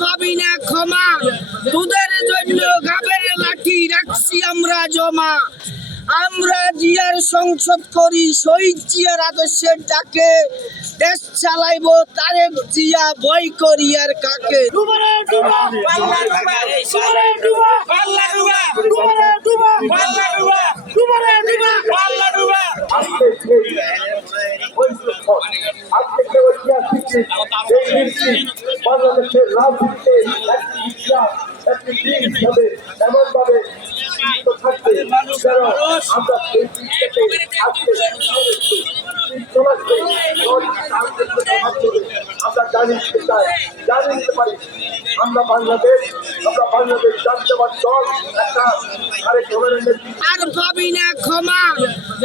পাবি না ক্ষমা, তোদের জন্য গাবের লাঠি রাখছি আমরা জমা। আমরা জিয়ার সংসদ করি শহীদ জিয়ার আদর্শের ডাকে, দেশ চালাইব তারেক জিয়া, ভয় করি আর কাকে। বাংলাদেশের রাজনীতিতে একটি ইতিহাস, একটি দিন হবে এমন ভাবে থাকবে যেন আমরা সেই দিকটাকে আজকে আমরা জানিয়ে দিতে চাই, জানিয়ে দিতে পারি আমরা বাংলাদেশ জাতীয়বাদ দল একটা আরেক ধরনের। আর পাবি না ক্ষমা,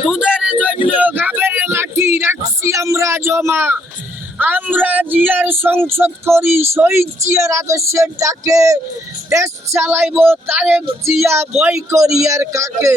তোদের জন্য গাবের লাঠি রাখছি আমরা জমা। আমরা জিয়ার সংসদ করি শহীদ জিয়ার আদর্শের ডাকে, দেশ চালাইব তারেক জিয়া, ভয় করি আর কাকে।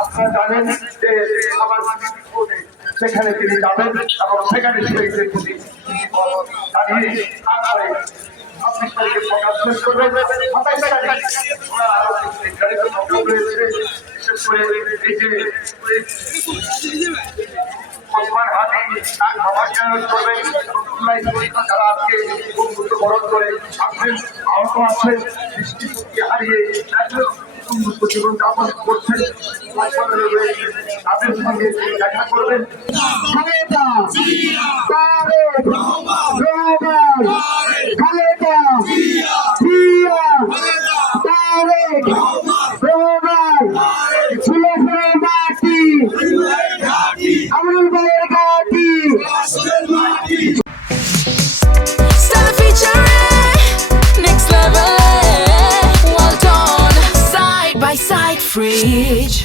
আপনারা জানেন যে আমার সেখানে তিনি যাবেন এবং সেখানে শহীদদের প্রতি দাঁড়িয়ে আপনি প্রকাশ করবেন। বিশেষ করে এই যে যারা আজকে বরণ করে আছেন, আহত আছেন, দৃষ্টিশক্তি হারিয়ে জীবন যাপন করছেন, তাদের সঙ্গে দেখা করবেন। Stella featuring next level, well done, side by side, Fridge.